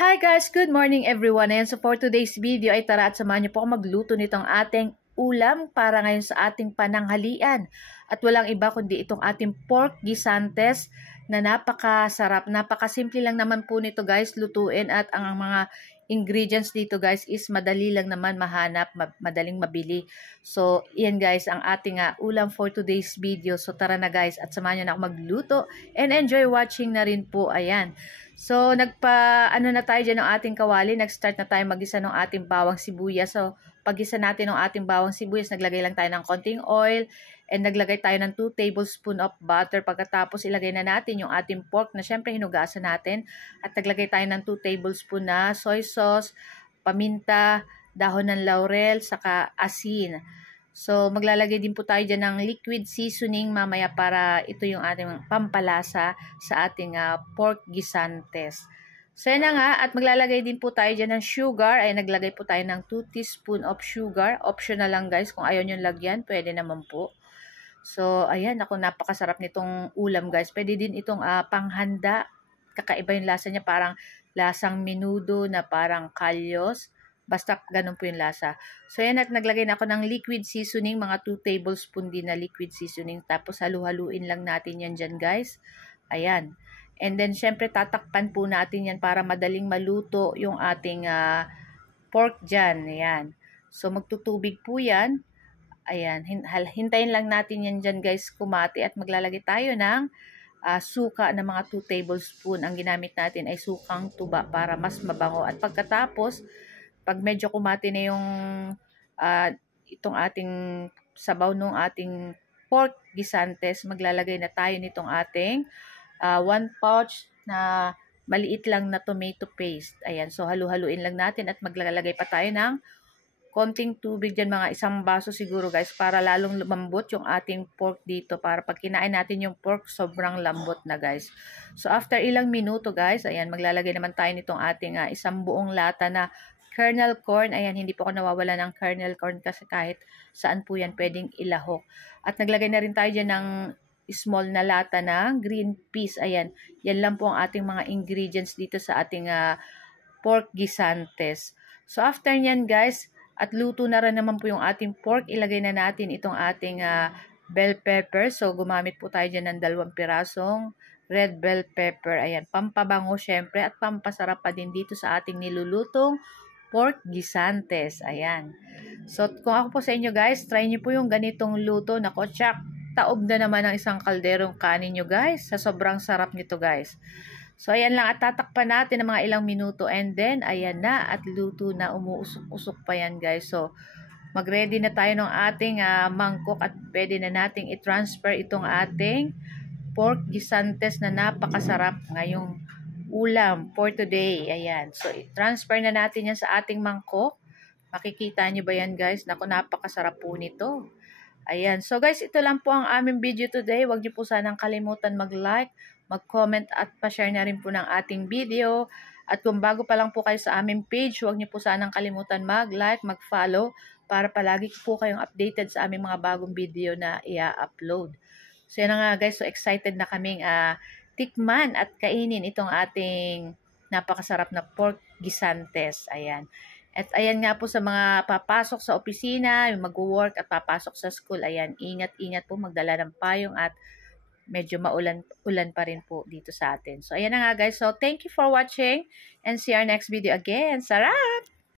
Hi guys! Good morning everyone! Ayan, so for today's video ay tara at samahan niyo po ako magluto nitong ating ulam para ngayon sa ating pananghalian. At walang iba kundi itong ating pork guisantes na napakasarap. Napakasimple lang naman po nito guys lutuin at ang mga ingredients dito guys is madali lang naman mahanap, madaling mabili. So yan guys ang ating ulam for today's video. So tara na guys at samahan niyo na ako magluto and enjoy watching na rin po. Ayan. So, ano na tayo dyan ng ating kawali. Nag-start na tayo mag-isa ng ating bawang sibuyas. So, pag-isa natin ng ating bawang sibuyas, naglagay lang tayo ng konting oil and naglagay tayo ng 2 tablespoon of butter. Pagkatapos, ilagay na natin yung ating pork na syempre hinugasan natin. At naglagay tayo ng 2 tablespoon na soy sauce, paminta, dahon ng laurel, saka asin. So, maglalagay din po tayo dyan ng liquid seasoning mamaya para ito yung ating pampalasa sa ating pork guisantes. So, yan na nga. At maglalagay din po tayo dyan ng sugar. Ay, naglagay po tayo ng 2 teaspoon of sugar. Optional lang guys. Kung ayaw nyo lagyan, pwede naman po. So, ayan. Ako, napakasarap nitong ulam guys. Pwede din itong panghanda. Kakaiba yung lasa niya. Parang lasang menudo na parang kalyos. Basta ganun po yung lasa. So, yan at naglagay na ako ng liquid seasoning. Mga 2 tablespoon din na liquid seasoning. Tapos, halu-haluin lang natin yan dyan, guys. Ayan. And then, syempre, tatakpan po natin yan para madaling maluto yung ating pork dyan. Ayan. So, magtutubig po yan. Ayan. Hintayin lang natin yan dyan, guys, kumati. At maglalagay tayo ng suka na mga 2 tablespoon. Ang ginamit natin ay sukang tuba para mas mabango. At pagkatapos, pag medyo kumati na yung itong ating sabaw ng ating pork guisantes, maglalagay na tayo nitong ating 1 pouch na maliit lang na tomato paste. Ayan, so halu-haluin lang natin at maglalagay pa tayo ng konting tubig dyan, mga 1 baso siguro guys, para lalong lumambot yung ating pork dito. Para pag kinain natin yung pork, sobrang lambot na guys. So after ilang minuto guys, ayan, maglalagay naman tayo nitong ating 1 buong lata na kernel corn. Ayan, hindi po ako nawawala ng kernel corn kasi kahit saan po yan pwedeng ilahok. At naglagay na rin tayo dyan ng small na lata ng green peas. Ayan, yan lang po ang ating mga ingredients dito sa ating pork guisantes. So after nyan guys, at luto na rin naman po yung ating pork, ilagay na natin itong ating bell pepper. So gumamit po tayo dyan ng 2 pirasong red bell pepper. Ayan, pampabango syempre at pampasarap pa din dito sa ating nilulutong pork guisantes. Ayan. So, kung ako po sa inyo guys, try nyo po yung ganitong luto. Nako, tsak, taob na naman ng isang kalderong kanin nyo guys. Sa sobrang sarap nito guys. So, ayan lang. At tatakpan natin ng mga ilang minuto. And then, ayan na. At luto na. Umuusok-usok pa yan guys. So, mag-ready na tayo ng ating mangkok. At pwede na nating i-transfer itong ating pork guisantes na napakasarap ngayong ulam for today. Ayan. So, i-transfer na natin yan sa ating mangkok. Makikita nyo ba yan guys? Naku, napakasarap po nito. Ayan. So guys, ito lang po ang aming video today. Huwag nyo po sanang kalimutan mag-like, mag-comment at pa-share na rin po ng ating video. At kung bago pa lang po kayo sa aming page, huwag nyo po sanang kalimutan mag-like, mag-follow para palagi po kayong updated sa aming mga bagong video na i-upload. So yan nga guys, so excited na kaming tikman at kainin itong ating napakasarap na pork guisantes. Ayan. At ayan nga po sa mga papasok sa opisina, yung mag-work at papasok sa school. Ayan, ingat-ingat po, magdala ng payong at medyo ulan pa rin po dito sa atin. So ayan na nga guys. So thank you for watching and see our next video again. Sarap!